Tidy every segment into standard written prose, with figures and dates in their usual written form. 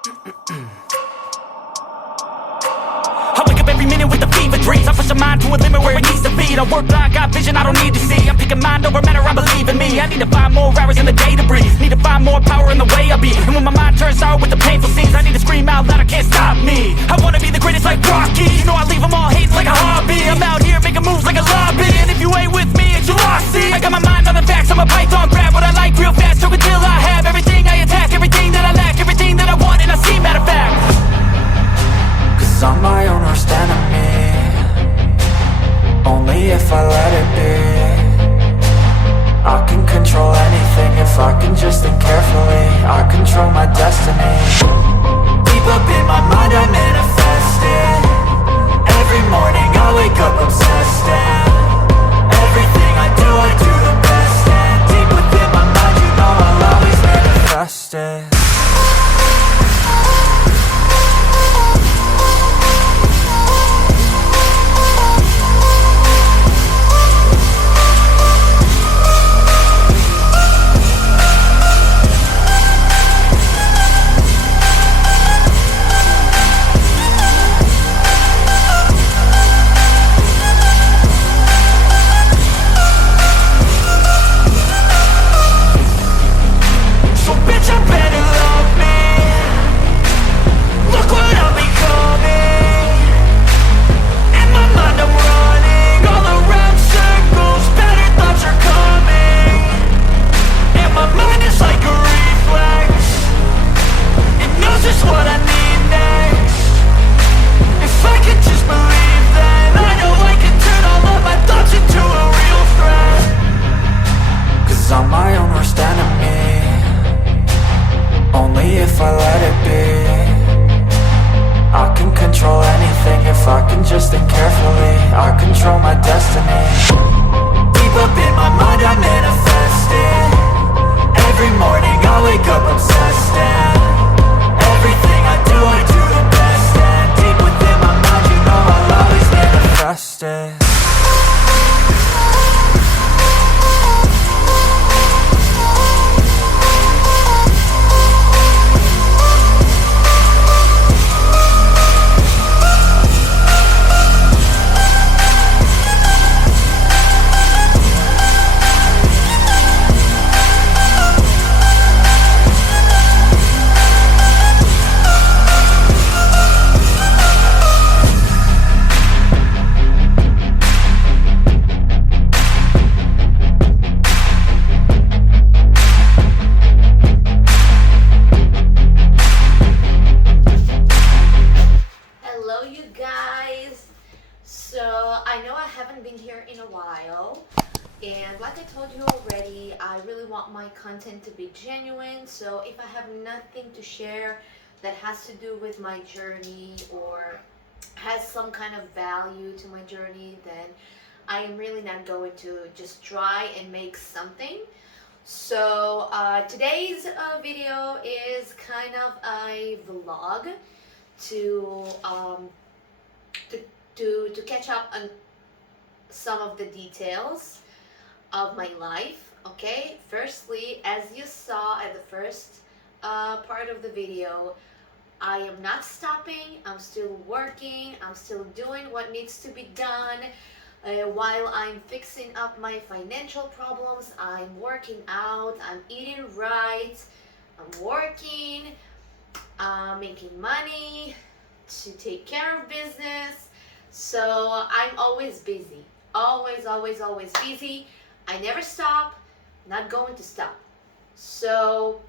I wake up every minute with the fever dreams. I push my mind to a limit where it needs to be. I work blind, got vision I don't need to see. I'm picking mind over matter, I believe in me. I need to find more hours in the day to breathe. Need to find more power in the way I be. And when my mind turns sour with the painful scenes, I need to scream out loud, I can't stop me. I wanna be the greatest like Rocky. You know I leave them all hating like a hobby. I'm out here making moves like a lobby. And if you ain't with me, it's your loss, see. I got my mind on the facts, I'm a python, grab what I like real fast. Choke until I have everything I attack, everything that I lack, everything that I want, and I see, matter of fact. Cause I'm my own worst enemy. Only if I let it be. I can control anything if I can just think carefully. I control my destiny. Deep up in my mind I manifest it. Every morning I wake up obsessed, and everything I do the best. And deep within my mind you know I'll always manifest it. I'm my own worst enemy. Only if I let it be. I can control anything if I can just think carefully. I control my destiny. Deep up in my mind I manifest it. Every morning I wake up obsessed, and everything I do the best. And deep within my mind you know I'll always manifest it. And like I told you already, I really want my content to be genuine. So if I have nothing to share that has to do with my journey or has some kind of value to my journey, then I am really not going to just try and make something. So today's video is kind of a vlog to catch up on some of the details of my life. Okay, firstly, as you saw at the first part of the video, I am not stopping. I'm still working. I'm still doing what needs to be done. While I'm fixing up my financial problems, I'm working out, I'm eating right, I'm working, making money to take care of business. So I'm always busy. Always busy. I never stop, not going to stop. So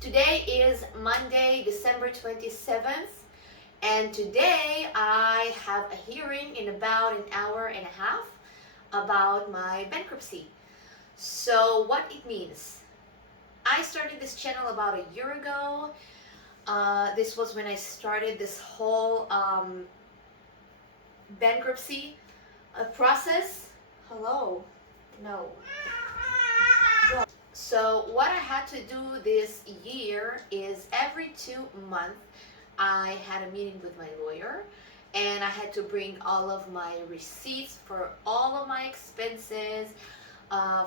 today is Monday, December 27th, and today I have a hearing in about an hour and a half about my bankruptcy. So what it means, I started this channel about a year ago. This was when I started this whole bankruptcy process. Hello. No. Go. So what I had to do this year is every 2 months I had a meeting with my lawyer, and I had to bring all of my receipts for all of my expenses,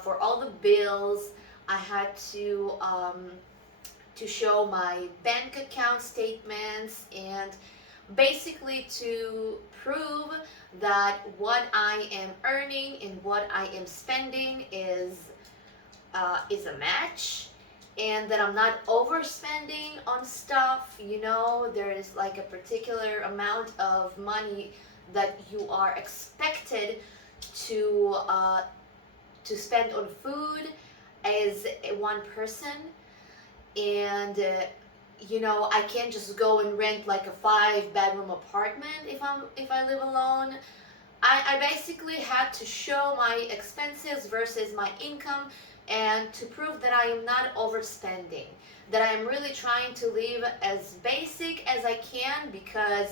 for all the bills. I had to to show my bank account statements, and basically to prove that what I am earning and what I am spending is a match, and that I'm not overspending on stuff. You know, there is like a particular amount of money that you are expected to spend on food as one person, and you know, I can't just go and rent like a 5-bedroom apartment if I live alone. I basically had to show my expenses versus my income, and to prove that I am not overspending, that I am really trying to live as basic as I can, because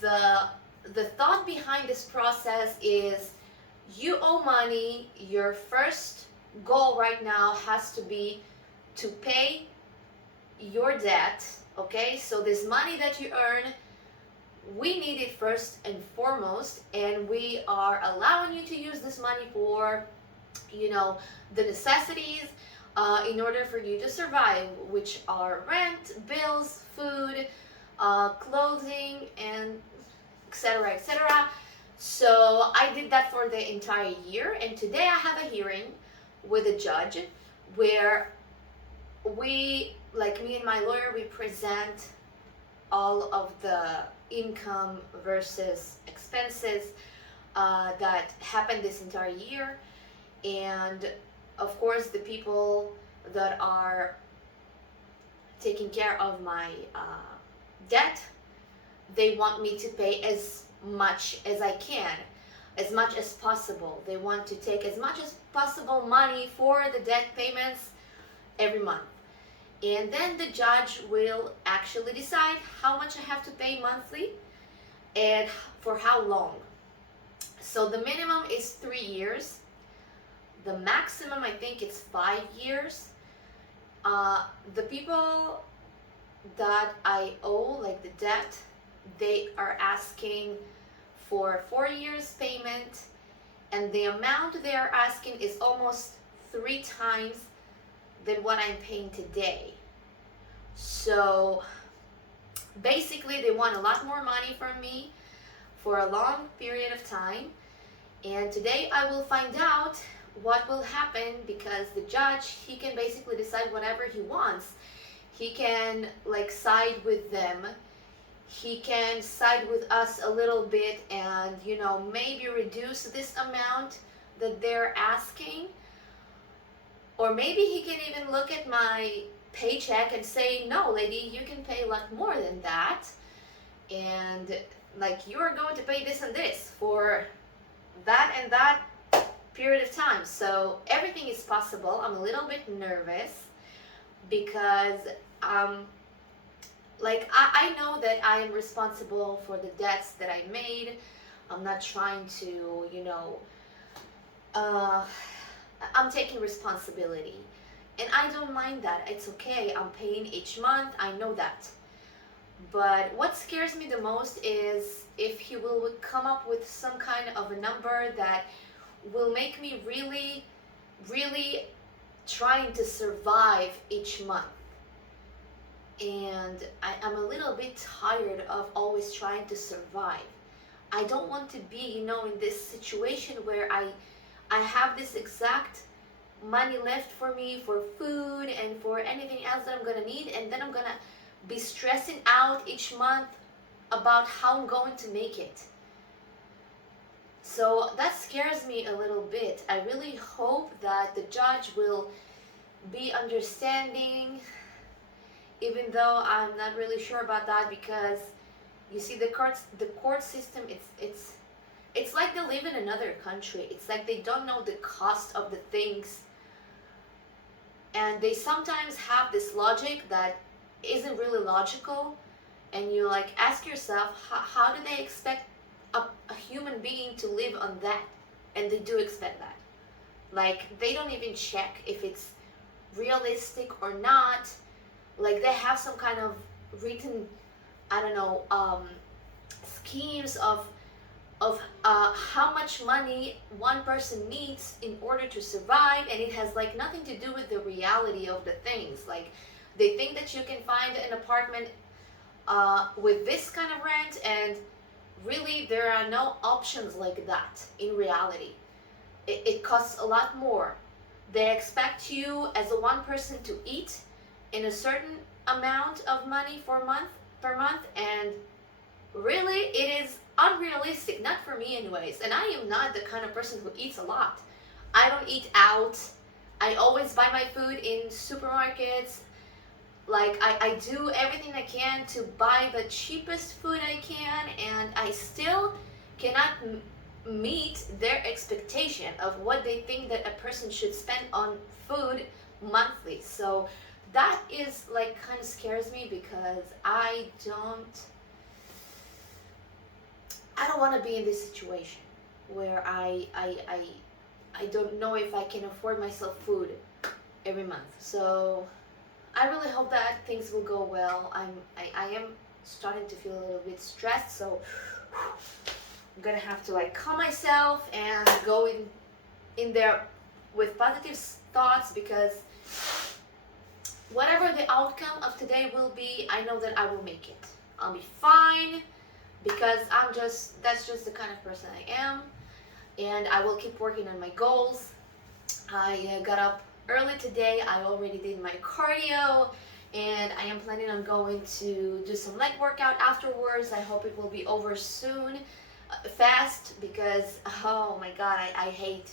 the thought behind this process is you owe money. Your first goal right now has to be to pay your debt, okay? So this money that you earn, we need it first and foremost, and we are allowing you to use this money for, you know, the necessities in order for you to survive, which are rent, bills, food, clothing, and etc., etc. So I did that for the entire year, and today I have a hearing with a judge where we, like me and my lawyer, we present all of the income versus expenses that happened this entire year. And of course, the people that are taking care of my debt, they want me to pay as much as I can, as much as possible. They want to take as much as possible money for the debt payments every month. And then the judge will actually decide how much I have to pay monthly and for how long. So the minimum is 3 years. The maximum, I think, it's 5 years. The people that I owe, like the debt, they are asking for 4 years payment, and the amount they are asking is almost 3 times than what I'm paying today. So basically they want a lot more money from me for a long period of time, and today I will find out what will happen, because the judge, he can basically decide whatever he wants. He can like side with them, he can side with us a little bit, and you know, maybe reduce this amount that they're asking. Or maybe he can even look at my paycheck and say, no lady, you can pay a lot more than that, and like you're going to pay this and this for that and that period of time. So everything is possible. I'm a little bit nervous because like I know that I am responsible for the debts that I made. I'm not trying to, you know, I'm taking responsibility, and I don't mind that. It's okay. I'm paying each month. I know that. But what scares me the most is if he will come up with some kind of a number that will make me really, really trying to survive each month. And I'm a little bit tired of always trying to survive. I don't want to be, you know, in this situation where I have this exact money left for me for food and for anything else that I'm gonna need, and then I'm gonna be stressing out each month about how I'm going to make it. So that scares me a little bit. I really hope that the judge will be understanding, even though I'm not really sure about that, because you see, the court system, it's like they live in another country. It's like they don't know the cost of the things, and they sometimes have this logic that isn't really logical, and you like ask yourself, how do they expect a human being to live on that? And they do expect that. Like, they don't even check if it's realistic or not. Like, they have some kind of written, I don't know, schemes of how much money one person needs in order to survive, and it has like nothing to do with the reality of the things. Like, They think that you can find an apartment with this kind of rent, and really there are no options like that in reality. It costs a lot more. They expect you as a one person to eat in a certain amount of money per month, and really it is unrealistic, not for me anyways. And I am not the kind of person who eats a lot. I don't eat out. I always buy my food in supermarkets. Like I do everything I can to buy the cheapest food I can, and I still cannot meet their expectation of what they think that a person should spend on food monthly. So that is like kind of scares me, because I don't want to be in this situation where I don't know if I can afford myself food every month. So I really hope that things will go well. I am starting to feel a little bit stressed, so I'm gonna have to like calm myself and go in there with positive thoughts, because whatever the outcome of today will be, I know that I will make it. I'll be fine, because that's just the kind of person I am, and I will keep working on my goals. I got up early today. I already did my cardio, and I am planning on going to do some leg workout afterwards. I hope it will be over soon, fast, because oh my god, I hate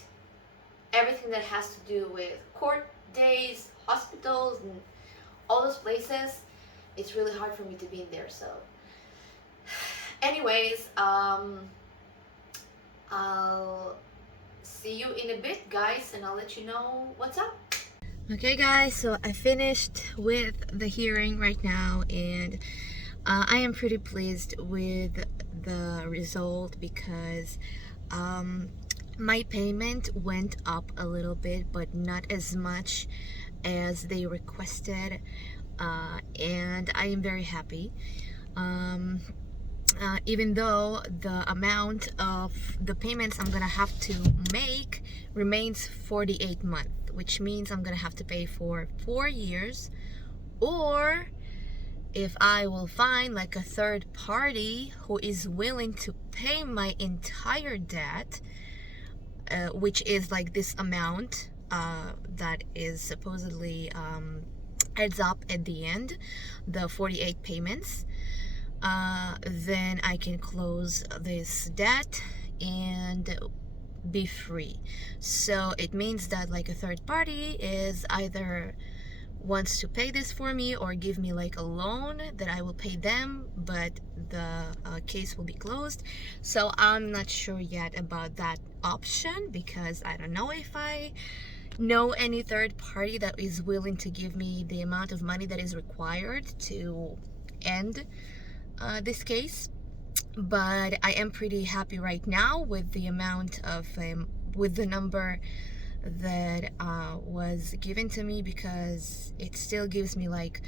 everything that has to do with court days, hospitals, and all those places. It's really hard for me to be in there. So anyways, I'll see you in a bit, guys, and I'll let you know what's up. Okay guys, so I finished with the hearing right now, and I am pretty pleased with the result, because my payment went up a little bit, but not as much as they requested, and I am very happy. Even though the amount of the payments I'm gonna have to make remains 48 months, which means I'm gonna have to pay for 4 years, or if I will find like a third party who is willing to pay my entire debt, which is like this amount that is supposedly adds up at the end, the 48 payments, then I can close this debt and be free. So it means that like a third party is either wants to pay this for me, or give me like a loan that I will pay them, but the case will be closed. So I'm not sure yet about that option, because I don't know if I know any third party that is willing to give me the amount of money that is required to end this case. But I am pretty happy right now with the amount of with the number that was given to me, because it still gives me like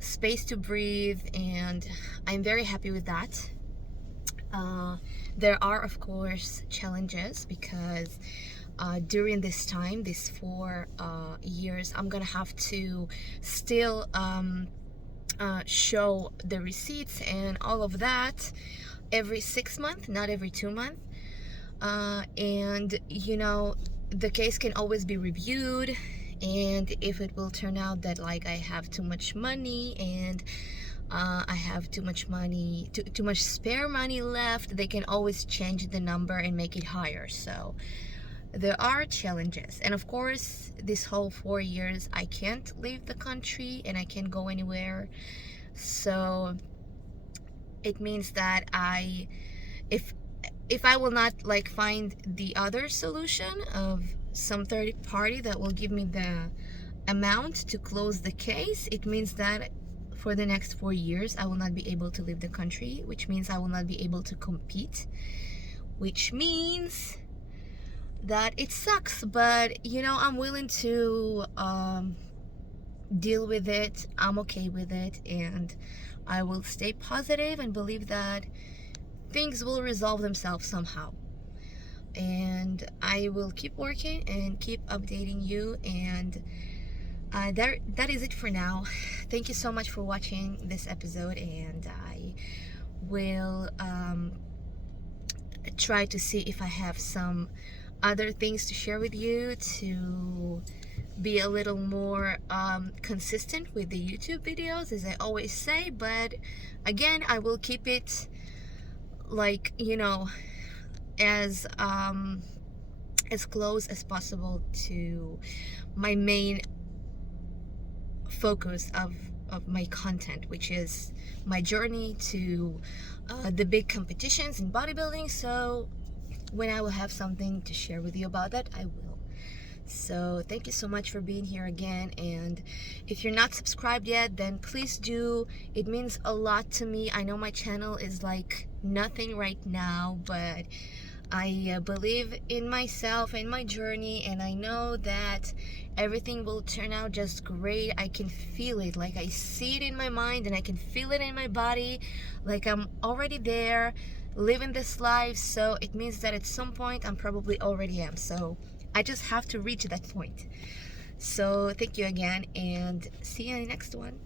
space to breathe, and I'm very happy with that. There are of course challenges, because during this time, these 4 years, I'm gonna have to still show the receipts and all of that every 6 months, not every 2 months. And you know, the case can always be reviewed, and if it will turn out that like I have too much money, and I have too much spare money left, they can always change the number and make it higher. So there are challenges, and of course this whole 4 years I can't leave the country and I can't go anywhere. So it means that if I will not like find the other solution of some third party that will give me the amount to close the case, it means that for the next 4 years I will not be able to leave the country, which means I will not be able to compete, which means that it sucks. But you know, I'm willing to deal with it. I'm okay with it, and I will stay positive and believe that things will resolve themselves somehow. And I will keep working and keep updating you, and that is it for now. Thank you so much for watching this episode, and I will try to see if I have some other things to share with you to be a little more consistent with the YouTube videos, as I always say. But again, I will keep it like, you know, as close as possible to my main focus of my content, which is my journey to the big competitions in bodybuilding. So when I will have something to share with you about that, I will. So thank you so much for being here again, and if you're not subscribed yet, then please do. It means a lot to me. I know my channel is like nothing right now, but I believe in myself and my journey, and I know that everything will turn out just great. I can feel it, like I see it in my mind and I can feel it in my body, like I'm already there living this life. So it means that at some point I'm probably already am, so I just have to reach that point. So thank you again, and see you in the next one.